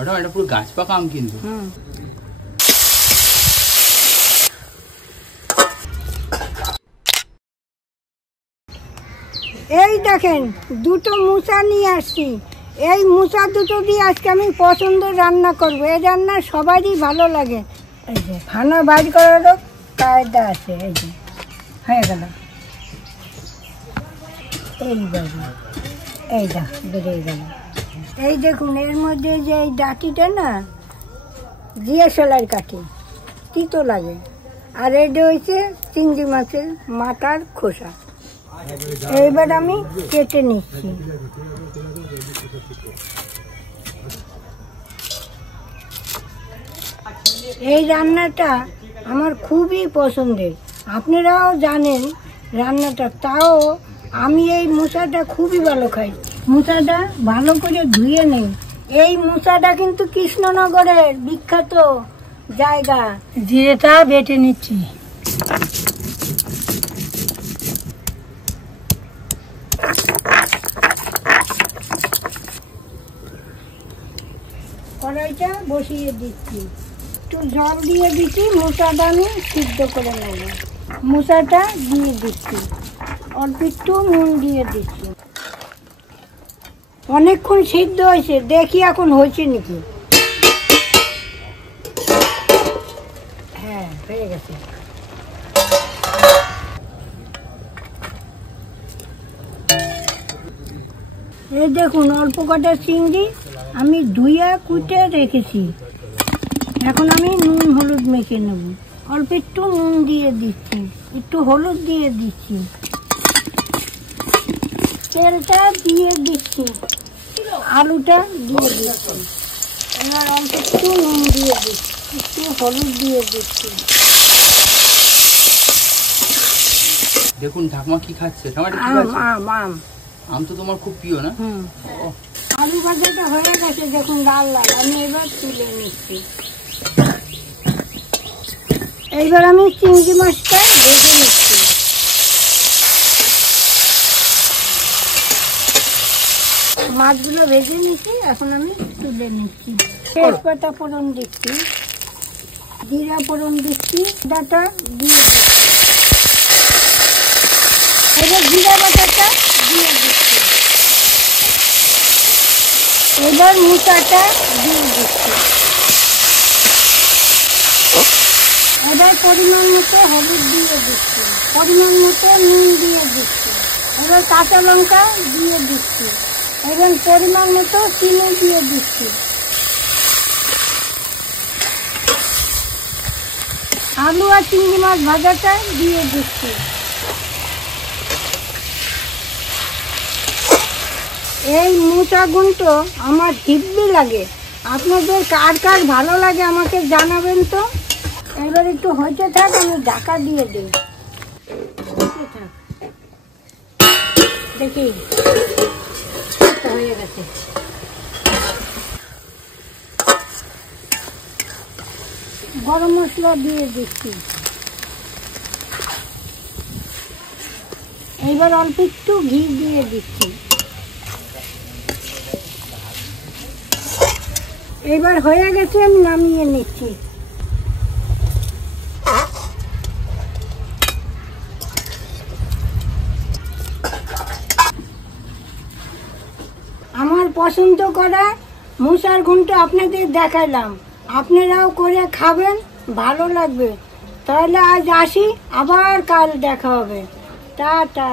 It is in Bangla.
ওটা এটা পুরো গাছ পাকা আম কিন্তু। এই দেখেন দুটো মুসা নিয়ে আসছি। এই মুসা দুটো দিয়ে আজকে আমি পছন্দ রান্না করবো। এই রান্না সবারই ভালো লাগে। এই যে খানা বাইর করারও কায়দা আছে। এই যে হয়ে গেল, এইটা বেরিয়ে গেল। এই দেখুন এর মধ্যে যে এই ডাঁটিটা না জিয়াশলার কাঠি, তিতো লাগে। আর এটা হচ্ছে চিংড়ি মাছের মাথার খোসা। এইবার আমি কেটে নিচ্ছি। এই রান্নাটা আমার খুবই পছন্দের, আপনারাও জানেন রান্নাটা। তাও আমি এই মুসাটা খুবই ভালো খাই। মুসাটা ভালো করে ধুয়ে নেই। এই মুসাটা কিন্তু কৃষ্ণনগরের বিখ্যাত জায়গা। জিরেটা বেটে নিচ্ছি। কড়াইটা বসিয়ে দিচ্ছি, একটু জল দিয়ে দিচ্ছি। মুসাটা আমি সিদ্ধ করে নেব। মুসাটা দিয়ে দিচ্ছি, অল্প একটু নুন দিয়ে দিচ্ছি। অনেকক্ষণ সিদ্ধ হয়েছে, দেখি এখন হয়েছে নাকি। হ্যাঁ, হয়ে গেছে। এই দেখুন অল্প কটা চিংড়ি আমি ধুইয়া কুটে রেখেছি। এখন আমি নুন হলুদ মেখে নেব। অল্প একটু নুন দিয়ে দিচ্ছি, একটু হলুদ দিয়ে দিচ্ছি, তেলটা দিয়ে দিচ্ছি, আলুটা দিয়ে দিচ্ছি। এবার অল্প একটু নুন দিয়ে দিচ্ছি, একটু হলুদ দিয়ে দিচ্ছি। দেখুন ঠাকুমা কি খাচ্ছে? আম তো তোমার খুব প্রিয় না? আলু ভাজাটা হয়ে গেছে, দেখুন লাল লাল। আমি এবার তুলে নিচ্ছি। এইবার আমি চিংড়ি মাছটা ভেজে নিচ্ছি। মাছগুলো ভেজে নিচ্ছি, এখন আমি তুলে নিচ্ছি। তেজপাতা ফোড়ন দিচ্ছি, জিরা ফোড়ন দিচ্ছি, ডাটা দিয়ে দিচ্ছি। এবার জিরা বাটাটা দিয়ে দিচ্ছি। এবার মুসাটা দিয়ে দিচ্ছি। এবার পরিমাণ মতো হলুদ দিয়ে দিচ্ছি, পরিমাণ মতো নুন দিয়ে দিচ্ছি। এবার কাঁচা লঙ্কা দিয়ে দিচ্ছি। এবার পরিমাণ মতো চিনি দিয়ে দিচ্ছি। আলু আর চিংড়ি মাছ ভাজাটা দিয়ে দিচ্ছি। এই মুসা গুনটো আমার হিব্বি লাগে। আপনাদের কার কার ভালো লাগে আমাকে জানাবেন তো। এবার একটু হইতে থাক, আমি ঢাকা দিয়ে দিই। দেখি হয়ে গেছে। গরম মশলা দিয়ে দিচ্ছি। এইবার অল্প একটু ঘি দিয়ে দিচ্ছি। এবার হয়ে গেছে, আমি নামিয়ে নিচ্ছি। আমার পছন্দ করা মুসার ঘন্ট আপনাদের দেখাইলাম। আপনারাও করে খাবেন, ভালো লাগবে। তাহলে আজ আসি, আবার কাল দেখা হবে। টাটা।